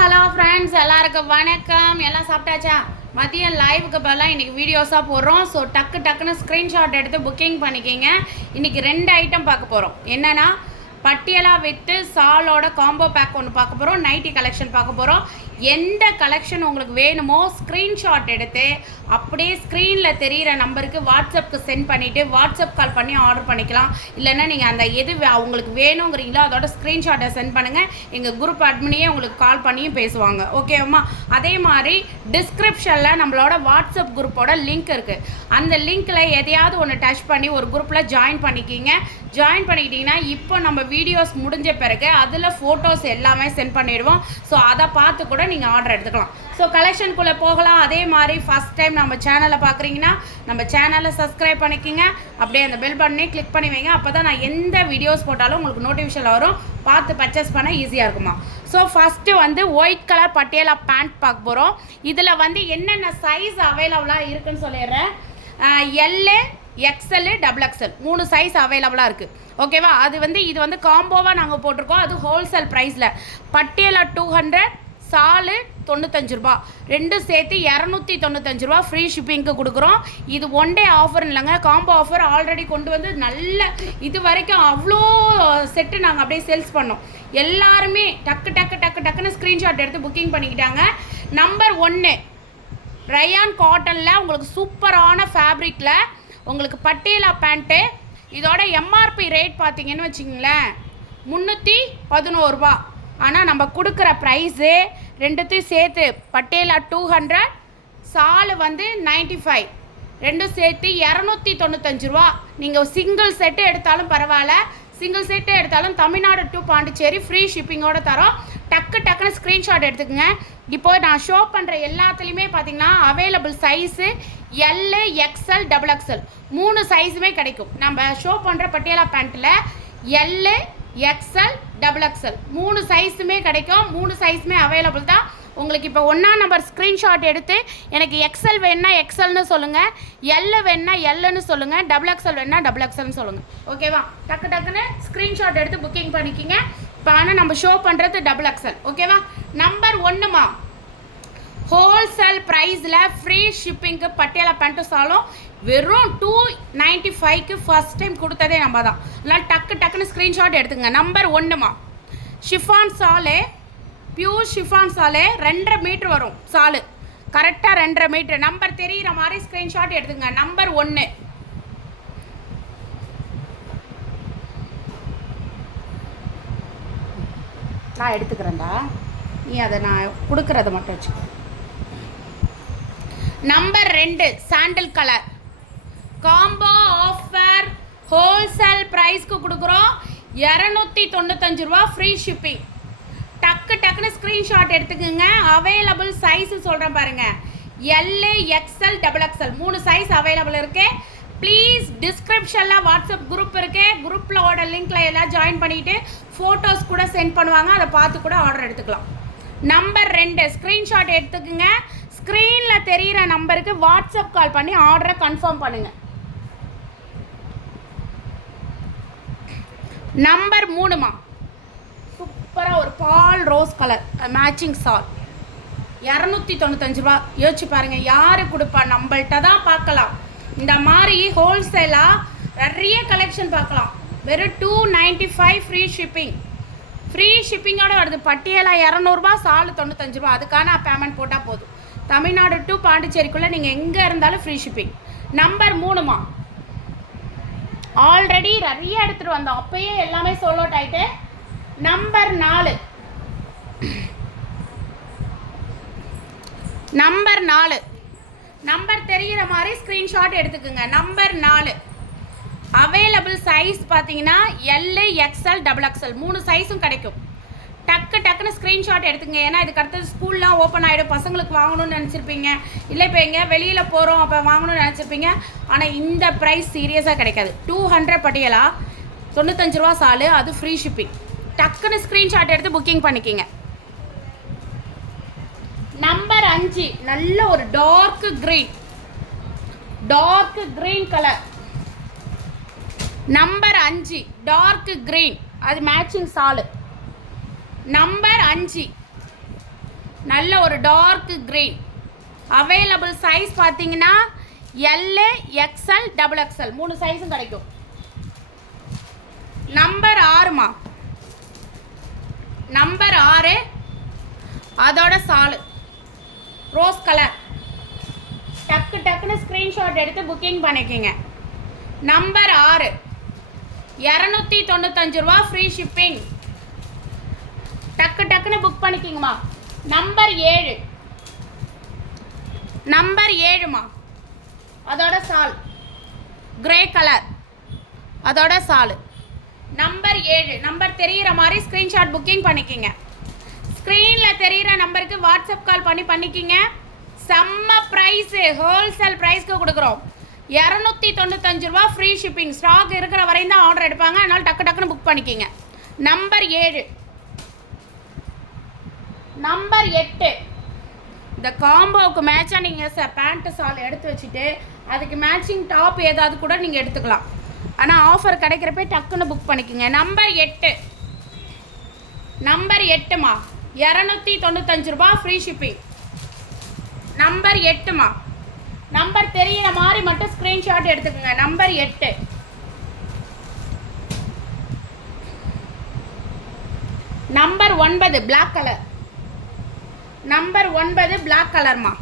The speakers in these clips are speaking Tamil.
ஹலோ ஃப்ரெண்ட்ஸ் எல்லாருக்கும் வணக்கம். எல்லாம் சாப்பிட்டாச்சா? மதியம் லைவுக்கு பதிலாக இன்றைக்கி வீடியோஸாக போடுறோம். ஸோ டக்கு டக்குன்னு ஸ்க்ரீன்ஷாட் எடுத்து புக்கிங் பண்ணிக்கிங்க. இன்றைக்கி ரெண்டு ஐட்டம் பார்க்க போகிறோம் என்னென்னா பட்டியலாக வித்து சாலோட காம்போ பேக் ஒன்று பார்க்க போகிறோம் நைட்டி கலெக்ஷன் பார்க்க போகிறோம் எந்த கலெக்ஷன் உங்களுக்கு வேணுமோ ஸ்க்ரீன்ஷாட் எடுத்து அப்படியே ஸ்க்ரீனில் தெரிகிற நம்பருக்கு வாட்ஸ்அப்புக்கு சென்ட் பண்ணிவிட்டு வாட்ஸ்அப் கால் பண்ணி ஆர்டர் பண்ணிக்கலாம். இல்லைன்னா நீங்கள் அந்த எது வே- உங்களுக்கு வேணுங்கிறீங்களோ அதோட ஸ்க்ரீன்ஷாட்டை சென்ட் பண்ணுங்கள் எங்கள் குரூப் அட்மினியே உங்களுக்கு கால் பண்ணியும் பேசுவாங்க. ஓகேம்மா அதே மாதிரி டிஸ்கிரிப்ஷனில் நம்மளோட வாட்ஸ்அப் குரூப்போட லிங்க் இருக்குது அந்த லிங்க்கில் எதையாவது ஒன்று டச் பண்ணி ஒரு குரூப்பில் ஜாயின் பண்ணிக்கிங்க. ஜாயின் பண்ணிக்கிட்டிங்கன்னா இப்போ நம்ம வீடியோஸ் முடிஞ்ச பிறகு அதில் ஃபோட்டோஸ் எல்லாமே சென்ட் பண்ணிடுவோம். ஸோ அதை பார்த்து கூட நீங்கள் ஆர்டர் எடுத்துக்கலாம். ஸோ கலெக்ஷனுக்குள்ளே போகலாம். அதே மாதிரி ஃபஸ்ட் டைம் நம்ம சேனலை பார்க்குறீங்கன்னா நம்ம சேனலை சப்ஸ்கிரைப் பண்ணிக்கோங்க. அப்படியே அந்த பெல் பட்டனே கிளிக் பண்ணி வைங்க. அப்போ தான் நான் எந்த வீடியோஸ் போட்டாலும் உங்களுக்கு நோட்டிஃபிகேஷன் வரும். பார்த்து பர்ச்சேஸ் பண்ண ஈஸியாக இருக்குமா? ஸோ ஃபஸ்ட்டு வந்து ஒயிட் கலர் பட்டியலா பேண்ட் பார்க்க போகிறோம் இதில் வந்து என்னென்ன சைஸ் அவைலபிளாக இருக்குன்னு சொல்லிடுறேன். எல்லு எக்ஸ்எல்லு டபுள் எக்ஸ்எல் மூணு சைஸ் அவைலபிளாக இருக்குது ஓகேவா அது வந்து இது வந்து காம்போவாக நாங்கள் போட்டிருக்கோம். அது ஹோல்சேல் ப்ரைஸில் பட்டியலா டூ ஹண்ட்ரட் சாலு தொண்ணூத்தஞ்சு ரூபா. ரெண்டும் சேர்த்து இரநூத்தி தொண்ணூத்தஞ்சு ரூபா ஃப்ரீ ஷிப்பிங்க்கு கொடுக்குறோம். இது ஒன் டே ஆஃபர் இல்லைங்க. காம்போ ஆஃபர் ஆல்ரெடி கொண்டு வந்து நல்ல இது வரைக்கும் அவ்வளோ செட்டு நாங்கள் அப்படியே சேல்ஸ் பண்ணோம். எல்லாருமே டக்கு டக்கு டக்கு டக்குன்னு ஸ்க்ரீன்ஷாட் எடுத்து புக்கிங் பண்ணிக்கிட்டாங்க. நம்பர் ஒன்று ரயான் காட்டனில் உங்களுக்கு சூப்பரான ஃபேப்ரிக்கில் உங்களுக்கு பட்டியலா பேண்ட்டு இதோட எம்ஆர்பி ரேட் பார்த்தீங்கன்னு வச்சிங்களேன் முந்நூற்றி பதினோருபா ஆனால் நம்ம கொடுக்குற ப்ரைஸு ரெண்டுத்தையும் சேர்த்து பட்டேலா டூ ஹண்ட்ரட் சாலு வந்து 95 ஃபைவ் ரெண்டும் சேர்த்து இரநூத்தி தொண்ணூத்தஞ்சு ரூபா. நீங்கள் சிங்கிள் செட்டு எடுத்தாலும் பரவாயில்ல. சிங்கிள் செட்டு எடுத்தாலும் தமிழ்நாடு டு பாண்டிச்சேரி ஃப்ரீ ஷிப்பிங்கோட தரோம். டக்கு டக்குன்னு ஸ்க்ரீன்ஷாட் எடுத்துக்கோங்க. இப்போ நான் ஷோ பண்ணுற எல்லாத்துலேயுமே பார்த்தீங்கன்னா available size L XL double XL மூணு சைஸுமே கிடைக்கும். நம்ம ஷோ பண்ணுற பட்டியலா பேண்ட்டில் எல்லு எக்ஸ்எல் டபுள் எக்ஸ்எல் மூணு சைஸுமே கிடைக்கும். மூணு சைஸுமே அவைலபிள் தான். உங்களுக்கு இப்போ ஒன்றா நம்பர் ஸ்க்ரீன்ஷாட் எடுத்து எனக்கு எக்ஸ்எல் வேணா எக்ஸல்னு சொல்லுங்கள் எல்லு வேணா எல்லுன்னு சொல்லுங்கள் டபுள் எக்ஸ்எல் வேணா டபுள் எக்ஸல்னு சொல்லுங்கள் ஓகேவா டக்கு டக்குன்னு ஸ்க்ரீன்ஷாட் எடுத்து புக்கிங் பண்ணிக்கிங்க. இப்போ ஆனால் நம்ம ஷோ பண்ணுறது டபுள் எக்ஸ்எல் ஓகேவா நம்பர் ஒன்றுமா ஹோல்சேல் ப்ரைஸில் ஃப்ரீ ஷிப்பிங்க்கு பட்டியலை பண்ணிட்டு சாலும் வெறும் டூ நைன்ட்டி ஃபைவ்க்கு ஃபஸ்ட் டைம் கொடுத்ததே நம்ம தான். இல்லை டக்கு டக்குன்னு ஸ்க்ரீன்ஷாட் எடுத்துங்க. நம்பர் ஒன்றுமா ஷிஃபான் சாலே பியூர் ஷிஃபான் சாலே ரெண்டரை மீட்ரு வரும். சாலு. கரெக்டாக ரெண்டரை மீட்ரு நம்பர் தெரிகிற மாதிரி ஸ்க்ரீன்ஷாட் எடுத்துங்க. நம்பர் ஒன்று நான் எடுத்துக்கிறேன்டா. நீ அதை நான் கொடுக்குறத மட்டும் வச்சுக்கோ. நம்பர் ரெண்டு sandal colour combo offer wholesale ப்ரைஸ்க்கு கொடுக்குறோம். இரநூத்தி தொண்ணூத்தஞ்சு ரூபா ஃப்ரீ ஷிப்பிங் டக்கு டக்குன்னு ஸ்க்ரீன்ஷாட் எடுத்துக்கோங்க. அவைலபிள் சைஸ் சொல்கிறேன் பாருங்கள் எல்ஏ எக்ஸ்எல் டபுள் எக்ஸ்எல் மூணு சைஸ் அவைலபிள் இருக்கு. ப்ளீஸ் டிஸ்கிரிப்ஷனில் வாட்ஸ்அப் குரூப் இருக்கு. குரூப்பில் ஓட லிங்க்ல எல்லாம் ஜாயின் பண்ணிட்டு ஃபோட்டோஸ் கூட சென்ட் பண்ணுவாங்க. அதை பார்த்து கூட ஆர்டர் எடுத்துக்கலாம். நம்பர் ரெண்டு ஸ்க்ரீன்ஷாட் எடுத்துக்கோங்க. ஸ்க்ரீனில் தெரிகிற நம்பருக்கு வாட்ஸ்அப் கால் பண்ணி ஆர்டரை கன்ஃபார்ம் பண்ணுங்கள் நம்பர் மூணுமா? சூப்பராக ஒரு பால் ரோஸ் கலர் மேட்சிங் சால் இரநூத்தி தொண்ணூத்தஞ்சு ரூபா. யோசிச்சு பாருங்கள் யார் கொடுப்பா? நம்மள்கிட்ட தான் பார்க்கலாம். இந்த மாதிரி ஹோல்சேலாக நிறைய கலெக்ஷன் பார்க்கலாம். வெறும் two ninety five free shipping free ஷிப்பிங்கோட வருது. பட்டியலா இரநூறுபா சாலு தொண்ணூத்தஞ்சு ரூபா. அதுக்கான பேமெண்ட் போட்டால் போதும். தமிழ்நாடு டு பாண்டிச்சேரிக்குள்ளே நீங்கள் எங்கே இருந்தாலும் ஃப்ரீ ஷிப்பிங் நம்பர் மூணுமா? ஆல்ரெடி நிறைய எடுத்துகிட்டு வந்தோம். அப்போயே எல்லாமே சொல் அவுட் ஆகிட்டு நம்பர் நாலு. நம்பர் நாலு. நம்பர் தெரிகிற மாதிரி ஸ்க்ரீன்ஷாட் எடுத்துக்கோங்க. நம்பர் நாலு. அவைலபிள் சைஸ் பார்த்தீங்கன்னா எல்லு எக்ஸ்எல் டபுள் எக்ஸ்எல் மூணு சைஸும் கிடைக்கும். டக்கு டக்குன்னு ஸ்க்ரீன்ஷாட் எடுத்துங்க. ஏன்னா இதுக்கு அடுத்தது ஸ்கூல்லாம் ஓப்பன் ஆகிடும் பசங்களுக்கு வாங்கணும்னு நினச்சிருப்பீங்க. இல்லை இப்போ எங்கே வெளியில் போகிறோம் அப்போ வாங்கணும்னு நினச்சிருப்பீங்க. ஆனால் இந்த ப்ரைஸ் சீரியஸாக கிடைக்காது. Two hundred Patiala? தொண்ணூத்தஞ்சு ரூபா சாலு. அது ஃப்ரீ ஷிப்பிங் டக்குன்னு ஸ்க்ரீன்ஷாட் எடுத்து புக்கிங் பண்ணிக்கிங்க. நம்பர் அஞ்சு நல்ல ஒரு dark green dark green colour number அஞ்சு டார்க் கிரீன் அது மேட்சிங் சாலு நம்பர் அஞ்சு நல்ல ஒரு டார்க் க்ரீன் அவைலபிள் சைஸ் பார்த்தீங்கன்னா எல்லு எக்ஸ்எல் டபுள் எக்ஸ்எல் மூணு சைஸும் கிடைக்கும். நம்பர் ஆறுமா? நம்பர் ஆறு அதோட சாலு. ரோஸ் கலர் டக்கு டக்குன்னு ஸ்க்ரீன்ஷாட் எடுத்து புக்கிங் பண்ணிக்கோங்க. நம்பர் ஆறு இரநூத்தி தொண்ணூத்தஞ்சு ரூபா ஃப்ரீ ஷிப்பிங் டக்கு டக்குன்னு புக் பண்ணிக்கிங்கம்மா. நம்பர் ஏழு. நம்பர் ஏழுமா அதோட சால். கிரே கலர் அதோட சாலு. நம்பர் ஏழு. நம்பர் தெரிகிற மாதிரி ஸ்க்ரீன்ஷாட் புக்கிங் பண்ணிக்கிங்க. ஸ்க்ரீனில் தெரிகிற நம்பருக்கு வாட்ஸ்அப் கால் பண்ணி பண்ணிக்கிங்க. செம்ம ப்ரைஸு ஹோல்சேல் ப்ரைஸ்க்கு கொடுக்குறோம். இரநூத்தி தொண்ணூத்தஞ்சு ரூபா ஃப்ரீ ஷிப்பிங் ஸ்டாக் இருக்கிற வரையும் தான் ஆர்டர் எடுப்பாங்க. அதனால் டக்கு டக்குன்னு புக் பண்ணிக்கிங்க. நம்பர் ஏழு. நம்பர் எட்டு. இந்த காம்போவுக்கு மேட்சாக நீங்கள் ச பேண்ட்டு சால் எடுத்து வச்சுட்டு அதுக்கு மேட்சிங் டாப் ஏதாவது கூட நீங்கள் எடுத்துக்கலாம். ஆனால் ஆஃபர் கிடைக்கிறப்ப டக்குன்னு புக் பண்ணிக்கோங்க. நம்பர் எட்டு. நம்பர் எட்டுமா? இரநூத்தி தொண்ணூத்தஞ்சு ரூபா ஃப்ரீ ஷிப்பிங் நம்பர் எட்டுமா? நம்பர் தெரியிற மாதிரி மட்டும் ஸ்க்ரீன்ஷாட் எடுத்துக்கோங்க. நம்பர் எட்டு. நம்பர் ஒன்பது பிளாக் கலர் நம்பர் ஒன்பது பிளாக் கலர்மா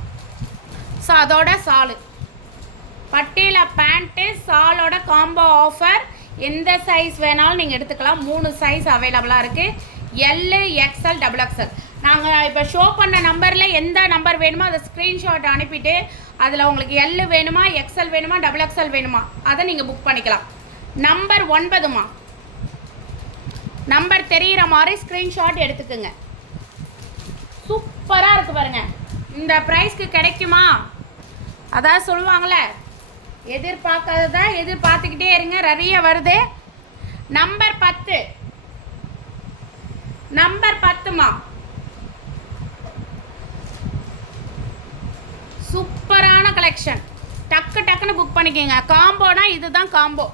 ஸோ அதோட சாலு. பட்டியலா பேண்ட்டு சாலோட காம்போ ஆஃபர் எந்த சைஸ் வேணாலும் நீங்கள் எடுத்துக்கலாம். மூணு சைஸ் அவைலபிளாக இருக்குது எல்லு எக்ஸ்எல் டபுள் எக்ஸ்எல் நாங்கள் இப்போ ஷோ பண்ண நம்பரில் எந்த நம்பர் வேணுமோ அதை ஸ்க்ரீன்ஷாட் அனுப்பிட்டு அதில் உங்களுக்கு எல்லு வேணுமா எக்ஸ்எல் வேணுமா டபுள் எக்ஸ்எல் வேணுமா அதை நீங்கள் புக் பண்ணிக்கலாம். நம்பர் ஒன்பதுமா? நம்பர் தெரிகிற மாதிரி ஸ்க்ரீன்ஷாட் எடுத்துக்கோங்க. சூப்பராக இருக்குது பாருங்க. இந்த ப்ரைஸ்க்கு கிடைக்குமா? அதான் சொல்லுவாங்களே எதிர்பார்க்காததா? எதிர்பார்த்துக்கிட்டே இருங்க. நிறைய வருது. நம்பர் பத்து. நம்பர் பத்துமா? சூப்பரான கலெக்ஷன் டக்கு டக்குன்னு புக் பண்ணிக்கோங்க. காம்போனா இதுதான் காம்போ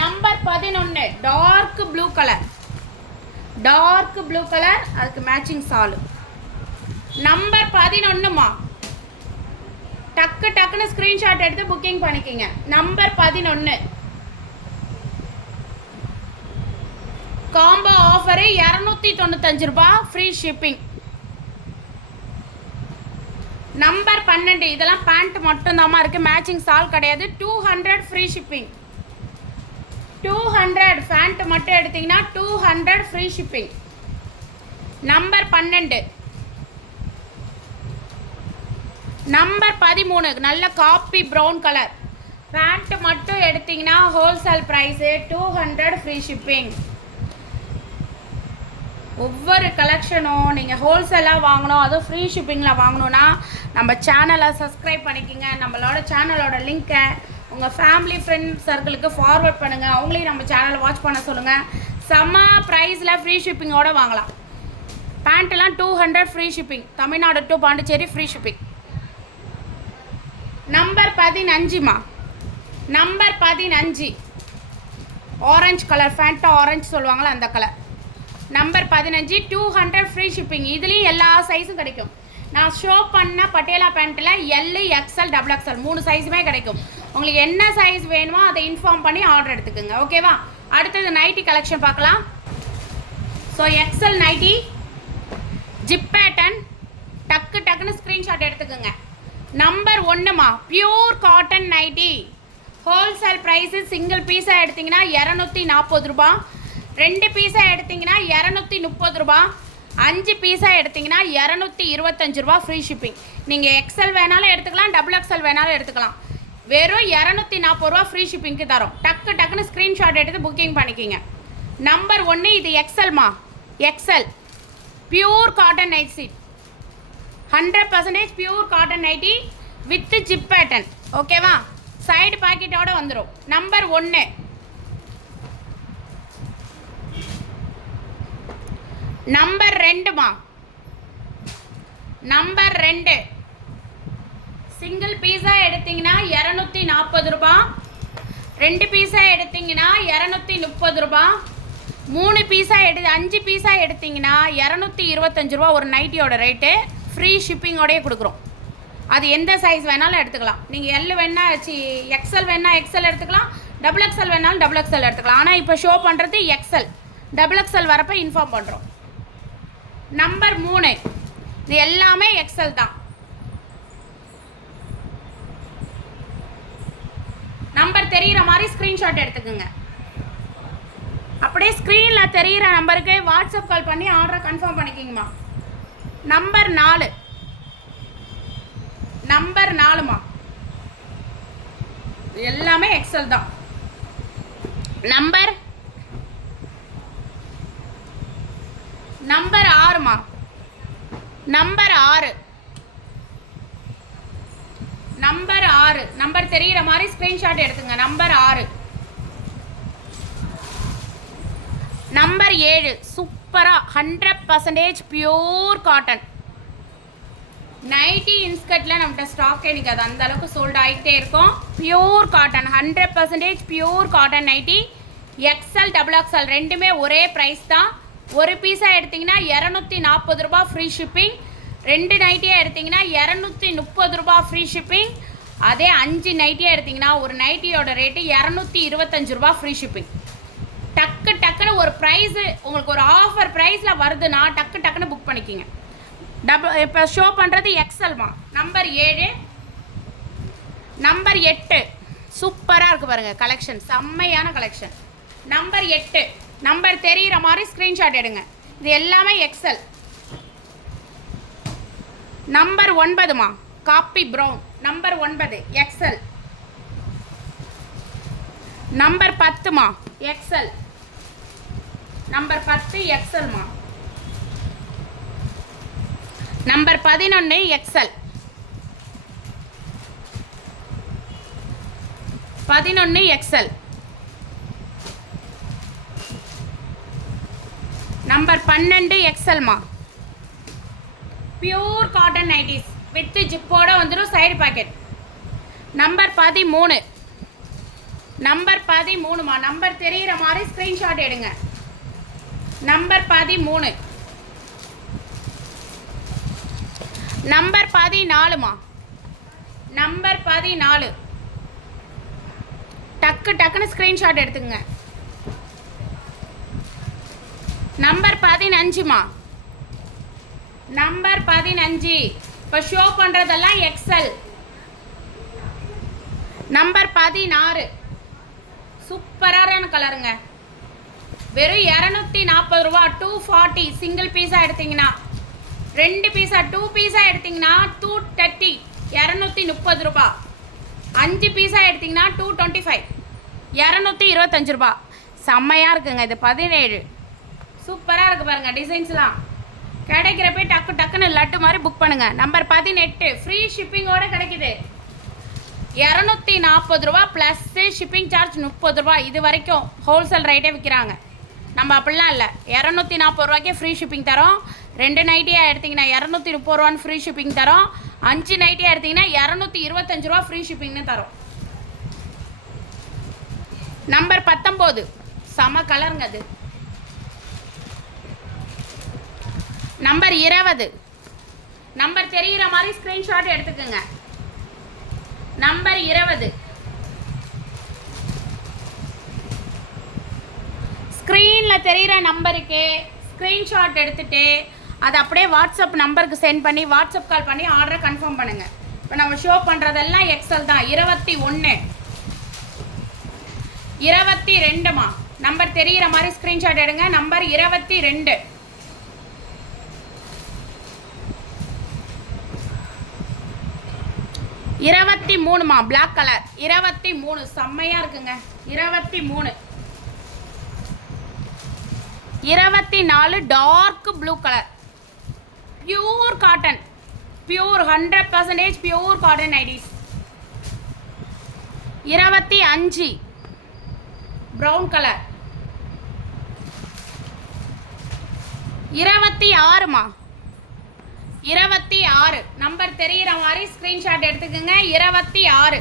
நம்பர் பதினொன்று dark blue colour dark blue colour அதுக்கு மேட்சிங் சாலு. நம்பர் பதினொன்றுமா டக்கு டக்குன்னு ஸ்க்ரீன்ஷாட் எடுத்து புக்கிங் பண்ணிக்கோங்க. நம்பர் பதினொன்று காம்போ ஆஃபரு இரநூத்தி தொண்ணூத்தஞ்சு ரூபா ஃப்ரீ ஷிப்பிங் நம்பர் பன்னெண்டு இதெல்லாம் பேண்ட் மட்டும்தாம்மா இருக்குது மேட்சிங் சால் கிடையாது. Two hundred free shipping two hundred pant மட்டும் எடுத்தீங்கன்னா two hundred free shipping number பன்னெண்டு. நம்பர் பதிமூணு நல்ல காப்பி ப்ரௌன் கலர் பேண்ட் மட்டும் எடுத்தீங்கன்னா wholesale price two hundred free shipping ஒவ்வொரு கலெக்ஷனும் நீங்கள் ஹோல்சேலாக வாங்கணும் அதுவும் ஃப்ரீ ஷிப்பிங்கில் வாங்கணுன்னா நம்ம சேனலை சப்ஸ்கிரைப் பண்ணிக்கோங்க. நம்மளோட சேனலோட லிங்க்கை உங்கள் ஃபேமிலி ஃப்ரெண்ட் சர்க்கிளுக்கு ஃபார்வர்ட் பண்ணுங்கள் அவங்களையும் நம்ம சேனலை வாட்ச் பண்ண சொல்லுங்கள் செம்ம ப்ரைஸில் ஃப்ரீ ஷிப்பிங்கோடு வாங்கலாம். பேண்ட்டெல்லாம் two hundred free shipping Tamil Nadu to Pondicherry free shipping number பதினஞ்சுமா number பதினஞ்சு. ஆரஞ்சு கலர் ஃபேண்டா ஆரஞ்சு சொல்லுவாங்களே அந்த கலர் நம்பர் பதினஞ்சு டூ ஹண்ட்ரட் ஃப்ரீ ஷிப்பிங் இதுலேயும் எல்லா சைஸும் கிடைக்கும். நான் ஷோ பண்ண பட்டேலா பேண்ட்டில் எல்லு எக்ஸ்எல் டபுள் எக்ஸ்எல் மூணு சைஸுமே கிடைக்கும். உங்களுக்கு என்ன சைஸ் வேணுமோ அதை இன்ஃபார்ம் பண்ணி ஆர்டர் எடுத்துக்கோங்க. ஓகேவா அடுத்தது நைட்டி கலெக்ஷன் பார்க்கலாம். So XL nighty zip pattern டக்கு டக்குன்னு ஸ்க்ரீன்ஷாட் எடுத்துக்கோங்க. Number ஒன்றுமா pure cotton nighty wholesale price single பீஸாக எடுத்திங்கன்னா இரநூத்தி நாற்பது ரூபா. ரெண்டு பீஸாக எடுத்திங்கன்னா இரநூத்தி முப்பது ரூபா. அஞ்சு பீஸாக எடுத்திங்கன்னா இரநூத்தி இருபத்தஞ்சு ரூபா ஃப்ரீ ஷிப்பிங் நீங்கள் எக்ஸல் வேணாலும் எடுத்துக்கலாம் டபுள் எக்ஸல் வேணாலும் எடுத்துக்கலாம். வெறும் இரநூத்தி நாற்பது ரூபா ஃப்ரீ ஷிப்பிங்க்கு தரோம். டக்கு டக்குன்னு ஸ்க்ரீன்ஷாட் எடுத்து புக்கிங் பண்ணிக்கிங்க. நம்பர் ஒன்று இது எக்ஸல்மா excel pure cotton night seat hundred percentage pure cotton nighty with zip pattern ஓகேவா சைடு பாக்கெட்டோட வந்துடும் நம்பர் ஒன்று நம்பர் ரெண்டுமா நம்பர் ரெண்டு சிங்கிள் பீஸா எடுத்தீங்கன்னா இரநூத்தி நாற்பது ரூபா. ரெண்டு பீஸா எடுத்தீங்கன்னா இரநூத்தி முப்பது ரூபா. மூணு பீஸாக எடு அஞ்சு பீஸாக எடுத்தீங்கன்னா இரநூத்தி இருபத்தஞ்சு ரூபா ஒரு நைட்டியோட ரேட்டு ஃப்ரீ ஷிப்பிங்கோடையே கொடுக்குறோம். அது எந்த சைஸ் வேணாலும் எடுத்துக்கலாம். நீங்கள் எல் வேணா சி எக்ஸல் வேணா எக்ஸல் எடுத்துக்கலாம். டபுள் எக்ஸல் வேணாலும் டபுள் எக்ஸல் எடுத்துக்கலாம். ஆனால் இப்போ ஷோ பண்ணுறது எக்ஸல் டபுள் எக்ஸல் வரப்போ இன்ஃபார்ம் பண்ணுறோம் நம்பர் மூணு. இது எல்லாமே எக்ஸல் தான். நம்பர் தெரிகிற மாதிரி ஸ்க்ரீன்ஷாட் எடுத்துக்கோங்க. அப்படியே ஸ்க்ரீனில் தெரிகிற நம்பருக்கு வாட்ஸ்அப் கால் பண்ணி ஆர்டரை கன்ஃபார்ம் பண்ணிக்கிங்கம்மா. நம்பர் நாலு. நம்பர் நாலுமா? எல்லாமே எக்ஸல் தான். நம்பர் நம்பர் ஆறுமா? நம்பர் ஆறு. நம்பர் ஆறு. நம்பர் தெரிகிற மாதிரி ஸ்க்ரீன்ஷாட் எடுத்துங்க. நம்பர் ஆறு. நம்பர் ஏழு. சூப்பராக hundred percentage pure cotton nighty இன்ஸ்கர்ட்டில் நம்மகிட்ட ஸ்டாக் எனக்கு அது அந்த அளவுக்கு சோல்ட் ஆகிட்டே இருக்கும். Pure cotton hundred percentage pure cotton nighty XL double XL ரெண்டுமே ஒரே ப்ரைஸ் தான். ஒரு பீஸாக எடுத்திங்கன்னா இரநூத்தி நாற்பது ரூபா ஃப்ரீ ஷிப்பிங் ரெண்டு நைட்டியாக எடுத்திங்கன்னா இரநூத்தி முப்பது ரூபா ஃப்ரீ ஷிப்பிங் அதே அஞ்சு நைட்டியாக எடுத்திங்கன்னா ஒரு நைட்டியோட ரேட்டு இரநூத்தி இருபத்தஞ்சு ரூபா ஃப்ரீ ஷிப்பிங் டக்கு டக்குன்னு ஒரு ப்ரைஸு உங்களுக்கு ஒரு ஆஃபர் ப்ரைஸில் வருதுன்னா டக்கு டக்குன்னு புக் பண்ணிக்கிங்க. டபுள் இப்போ ஷோ பண்ணுறது எக்ஸல்மா நம்பர் ஏழு நம்பர் எட்டு. சூப்பராக இருக்குது பாருங்கள் கலெக்ஷன் செம்மையான கலெக்ஷன் நம்பர் எட்டு. நம்பர் தெரிகிற மாதிரி ஸ்க்ரீன்ஷாட் எடுங்க. இது எல்லாமே எக்ஸல் நம்பர் ஒன்பதுமா காப்பி ப்ரௌன் நம்பர் ஒன்பது எக்ஸல் நம்பர் பத்துமா எக்ஸல் நம்பர் பத்து எக்ஸல்மா நம்பர் பதினொன்று எக்ஸல் பதினொன்று எக்ஸல் நம்பர் பன்னெண்டு எக்ஸல்மா பியூர் காட்டன் நைட்டிஸ் வித்து ஜிப்போட வந்துடும் சைடு பாக்கெட் நம்பர் பதிமூணு. நம்பர் பதிமூணுமா? நம்பர் தெரிகிற மாதிரி ஸ்க்ரீன்ஷாட் எடுங்க. நம்பர் பதிமூணு. நம்பர் பதினாலுமா? நம்பர் பதினாலு. டக்கு டக்குன்னு ஸ்க்ரீன்ஷாட் எடுத்துக்கங்க. நம்பர் பதினஞ்சுமா? நம்பர் பதினஞ்சு. இப்போ ஷோ பண்ணுறதெல்லாம் எக்ஸல் நம்பர் பதினாறு. சூப்பரான கலருங்க வெறும் இரநூத்தி நாற்பது ரூபா டூ ஃபார்ட்டி சிங்கிள் பீஸாக எடுத்தீங்கன்னா ரெண்டு பீஸா டூ பீஸாக எடுத்தீங்கன்னா டூ தேர்ட்டி இரநூத்தி முப்பது ரூபா. அஞ்சு பீஸா எடுத்தீங்கன்னா டூ டுவெண்ட்டி ஃபைவ் இரநூத்தி இருபத்தஞ்சு ரூபா. செம்மையாக இருக்குங்க இது பதினேழு. சூப்பராக இருக்குது பாருங்கள் டிசைன்ஸ்லாம் கிடைக்கிறப்பே டக்கு டக்குன்னு லட்டு மாதிரி புக் பண்ணுங்கள் நம்பர் பதினெட்டு ஃப்ரீ ஷிப்பிங்கோட கிடைக்குது. இரநூத்தி நாற்பது ரூபா ப்ளஸ்ஸு ஷிப்பிங் சார்ஜ் முப்பது ரூபா. இது வரைக்கும் ஹோல்சேல் ரேட்டே விற்கிறாங்க நம்ம அப்படிலாம் இல்லை. இரநூத்தி நாற்பது ரூபாய்க்கே ஃப்ரீ ஷிப்பிங் தரோம். ரெண்டு நைட்டியாக எடுத்திங்கன்னா இரநூத்தி முப்பது ரூபான்னு ஃப்ரீ ஷிப்பிங் தரோம். அஞ்சு நைட்டியாக எடுத்திங்கன்னா இரநூத்தி இருபத்தஞ்சு ரூபா ஃப்ரீ ஷிப்பிங்னு தரோம். நம்பர் பத்தொம்போது. செம கலருங்க அது. நம்பர் இருபது. நம்பர் தெரிகிற மாதிரி ஸ்க்ரீன்ஷாட் எடுத்துக்கோங்க. நம்பர் இருபது. ஸ்க்ரீனில் தெரிகிற நம்பருக்கு ஸ்க்ரீன்ஷாட் எடுத்துட்டு அதை அப்படியே வாட்ஸ்அப் நம்பருக்கு சென்ட் பண்ணி வாட்ஸ்அப் கால் பண்ணி ஆர்டரை கன்ஃபார்ம் பண்ணுங்கள் இப்போ நம்ம ஷோ பண்ணுறதெல்லாம் எக்ஸல் தான். இருபத்தி ஒன்று இருபத்தி ரெண்டுமா? நம்பர் தெரிகிற மாதிரி ஸ்க்ரீன்ஷாட் எடுங்க. நம்பர் இருபத்தி ரெண்டு. இருபத்தி மூணுமா? பிளாக் கலர் இருபத்தி மூணு. செம்மையாக இருக்குங்க. இருபத்தி மூணு. இருபத்தி நாலு dark blue colour pure cotton pure hundred percentage pure cotton nighties இருபத்தி அஞ்சு ப்ரௌன் கலர் இருபத்தி ஆறுமா இருபத்தி ஆறு. நம்பர் தெரிகிற மாதிரி ஸ்க்ரீன்ஷாட் எடுத்துக்கோங்க. இருபத்தி ஆறு.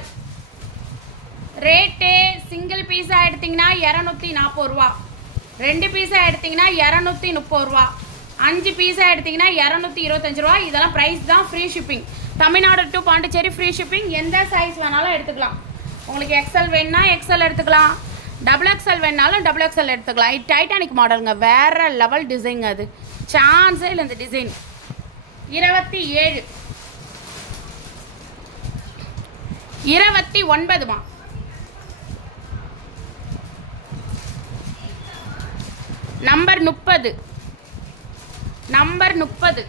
ரேட்டு சிங்கிள் பீஸாக எடுத்திங்கன்னா இரநூத்தி நாற்பது ரூபா. ரெண்டு பீஸாக எடுத்தீங்கன்னா இரநூத்தி முப்பது ரூபா. அஞ்சு பீஸாக எடுத்தீங்கன்னா இரநூத்தி இருபத்தஞ்சி ரூபா. இதெல்லாம் ப்ரைஸ் தான் free shipping Tamil Nadu to Pondicherry free shipping எந்த சைஸ் வேணாலும் எடுத்துக்கலாம். உங்களுக்கு எக்ஸல் வேணுன்னா எக்ஸல் எடுத்துக்கலாம். டபுள் எக்ஸல் வேணாலும் டபுள் எக்ஸல் எடுத்துக்கலாம். இது டைட்டானிக் மாடலுங்க வேறு லெவல் டிசைன் அது. சான்ஸே இல்லை இந்த டிசைன் இருபத்தி ஏழு. இருபத்தி ஒன்பதுமா? நம்பர் முப்பது. நம்பர் முப்பது.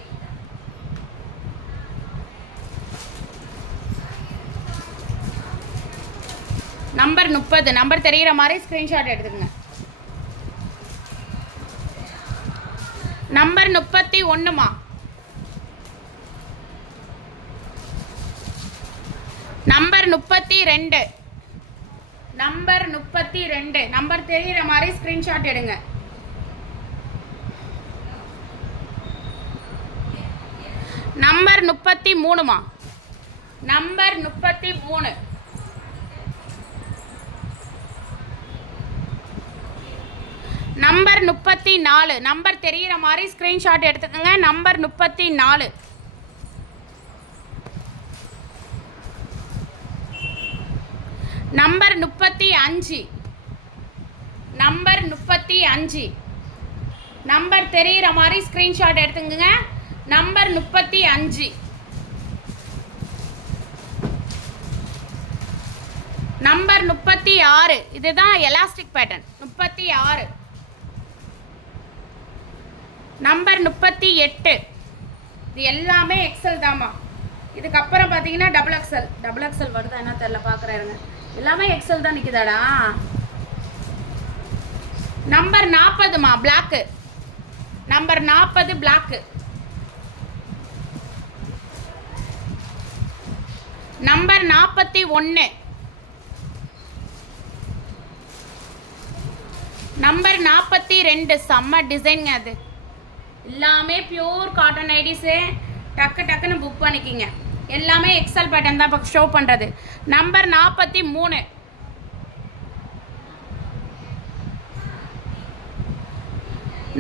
நம்பர் முப்பது. நம்பர் தெரிகிற மாதிரி ஸ்க்ரீன்ஷாட் எடுத்துக்கங்க. நம்பர் முப்பத்தி ஒன்றுமா நம்பர் முப்பத்தி ரெண்டு. நம்பர் முப்பத்தி ரெண்டு. நம்பர் தெரிகிற மாதிரி ஸ்க்ரீன்ஷாட் எடுங்க. நம்பர் முப்பத்தி மூணுமா? நம்பர் முப்பத்தி மூணு. நம்பர் முப்பத்தி நாலு. நம்பர் தெரிகிற மாதிரி ஸ்க்ரீன்ஷாட் எடுத்துக்கோங்க. நம்பர் முப்பத்தி நாலு. நம்பர் முப்பத்தி அஞ்சு. நம்பர் முப்பத்தி அஞ்சு. நம்பர் தெரிகிற மாதிரி ஸ்க்ரீன்ஷாட் எடுத்துக்கோங்க. நம்பர் முப்பத்தி அஞ்சு. நம்பர் முப்பத்தி ஆறு. இதுதான் எலாஸ்டிக் பேட்டர்ன் முப்பத்தி ஆறு. நம்பர் முப்பத்தி எட்டு. இது எல்லாமே எக்ஸல் தாம்மா. இதுக்கப்புறம் பார்த்தீங்கன்னா டபுள் எக்ஸல் டபுள் எக்ஸல் வருதா என்ன தெரில பார்க்குறாருங்க. எல்லாமே எக்ஸல் தான் நிற்குதாடா நம்பர் நாற்பதுமா பிளாக்கு நம்பர் நாற்பது பிளாக்கு நம்பர் நாற்பத்தி ஒன்று நம்பர் நாற்பத்தி ரெண்டு செம்ம டிசைனுங்க அது. எல்லாமே பியூர் காட்டன் ஐடிஸு டக்கு டக்குன்னு புக் பண்ணிக்கிங்க. எல்லாமே எக்ஸல் பேட்டர்ன் தான் இப்போ ஷோ பண்ணுறது நம்பர் நாற்பத்தி மூணு.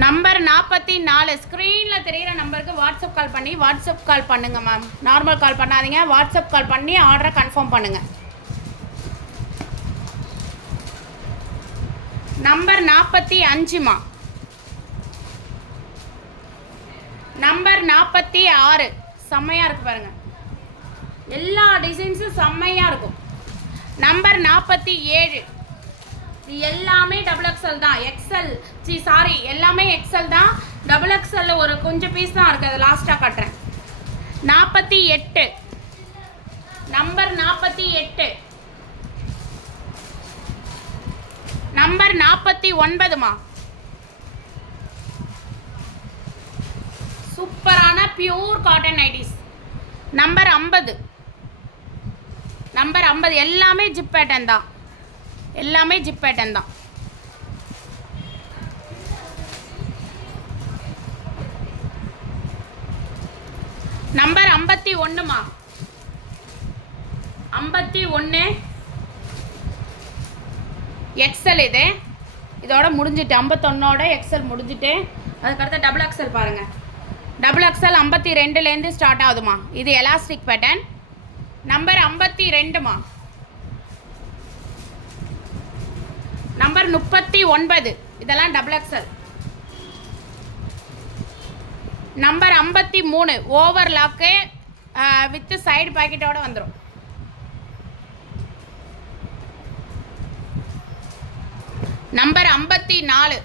நம்பர் நாற்பத்தி நாலு. ஸ்க்ரீனில் தெரிகிற நம்பருக்கு வாட்ஸ்அப் கால் பண்ணி வாட்ஸ்அப் கால் பண்ணுங்கள் மேம் நார்மல் கால் பண்ணாதீங்க. வாட்ஸ்அப் கால் பண்ணி ஆர்டரை கன்ஃபார்ம் பண்ணுங்கள் நம்பர் நாற்பத்தி அஞ்சுமா நம்பர் நாற்பத்தி ஆறு. செம்மையாக இருக்கு பாருங்கள் எல்லா டிசைன்ஸும் செம்மையாக இருக்கும். நம்பர் நாற்பத்தி ஏழு. எல்லாமே டபுள் எக்ஸல் தான். எக்ஸல் சி சாரி எல்லாமே எக்ஸல் தான். டபுள் எக்ஸல்ல ஒரு கொஞ்சம் பீஸ் தான் இருக்குது அது லாஸ்ட்டாக காட்டுறேன். நாற்பத்தி எட்டு. நம்பர் நாற்பத்தி எட்டு. நம்பர் நாற்பத்தி ஒன்பதுமா? சூப்பரான பியூர் காட்டன் ஐடிஸ் நம்பர் ஐம்பது. நம்பர் ஐம்பது எல்லாமே ஜிப் பேட்டன் தான். எல்லாமே ஜிப் பேட்டன் தான். நம்பர் ஐம்பத்தி ஒன்றுமா ஐம்பத்தி ஒன்று எக்ஸல் இது. இதோட முடிஞ்சிட்டு ஐம்பத்தொன்னோட எக்ஸல் முடிஞ்சிட்டு அதுக்கடுத்து டபுள் எக்ஸல் பாருங்கள் டபுள் எக்ஸல் ஐம்பத்தி ரெண்டுலேருந்து ஸ்டார்ட் ஆகுதுமா? இது எலாஸ்டிக் பேட்டர்ன் நம்பர் ஐம்பத்தி ரெண்டுமா? நம்பர் முப்பத்தி ஒன்பது. இதெல்லாம் டபுள் எக்ஸல் நம்பர் ஐம்பத்தி மூணு ஓவர் லாக்கு வித்து சைடு பாக்கெட்டோடு வந்துடும் நம்பர் ஐம்பத்தி நாலு.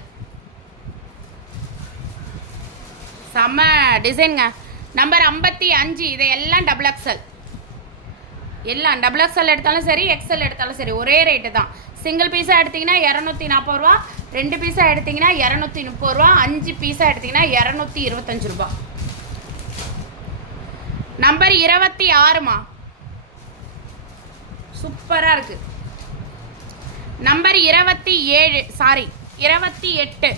செம்ம டிசைனுங்க நம்பர் ஐம்பத்தி அஞ்சு இது எல்லாம் டபுள் எக்ஸல் எல்லாம் டபுள் எக்ஸல் எடுத்தாலும் சரி எக்ஸல் எடுத்தாலும் சரி ஒரே ரேட்டு தான். சிங்கிள் பீஸாக எடுத்திங்கன்னா இரநூத்தி நாற்பது ரூபா. ரெண்டு பீஸாக எடுத்திங்கன்னா இரநூத்தி முப்பது ரூபா. அஞ்சு பீஸாக எடுத்திங்கன்னா இரநூத்தி இருபத்தஞ்சு ரூபா. நம்பர் இருபத்தி ஆறுமா? சூப்பராக இருக்குது நம்பர் இருபத்தி ஏழு சாரி இருபத்தி எட்டு.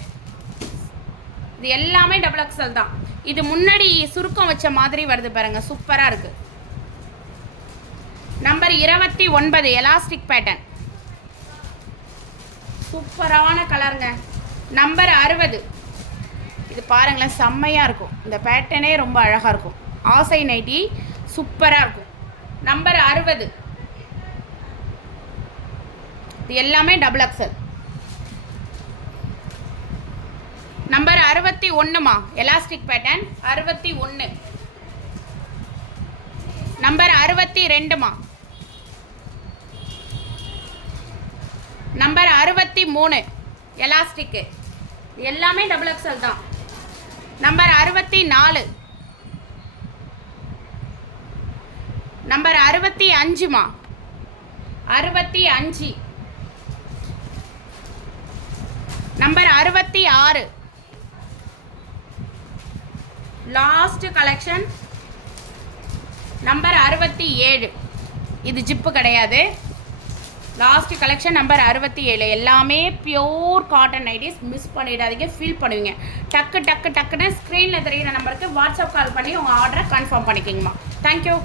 இது எல்லாமே டபுள் எக்ஸல் தான். இது முன்னாடி சுருக்கம் வச்ச மாதிரி வருது பாருங்க சூப்பராக இருக்கு. நம்பர் இருபத்தி ஒன்பது எலாஸ்டிக் பேட்டர்ன் சூப்பரான கலருங்க நம்பர் அறுபது. இது பாருங்களேன் செம்மையாக இருக்கும். இந்த பேட்டர்னே ரொம்ப அழகாக இருக்கும். ஆசை நைட்டி சூப்பராக இருக்கும். நம்பர் அறுபது. இது எல்லாமே டபுள் எக்ஸல் நம்பர் அறுபத்தி ஒன்றுமா எலாஸ்டிக் பேட்டர்ன் அறுபத்தி ஒன்று நம்பர் அறுபத்தி ரெண்டுமா? நம்பர் அறுபத்தி மூணு. எலாஸ்டிக்கு. எல்லாமே டபுள் எக்ஸல் தான். நம்பர் அறுபத்தி நாலு. நம்பர் அறுபத்தி அஞ்சுமா? அறுபத்தி அஞ்சு. நம்பர் அறுபத்தி ஆறு. லாஸ்ட் கலெக்ஷன் நம்பர் அறுபத்தி ஏழு. இது ஜிப்பு கிடையாது. லாஸ்ட் கலெக்ஷன் நம்பர் அறுபத்தி ஏழு. எல்லாமே பியோர் காட்டன் ஐடிஸ் மிஸ் பண்ணிடாதீங்க ஃபீல் பண்ணுவீங்க. டக்கு டக்கு டக்குன்னு ஸ்க்ரீனில் தெரிகிற நம்பருக்கு வாட்ஸ்அப் கால் பண்ணி உங்கள் ஆர்டரை கன்ஃபார்ம் பண்ணிக்கிங்கம்மா. தேங்க்யூ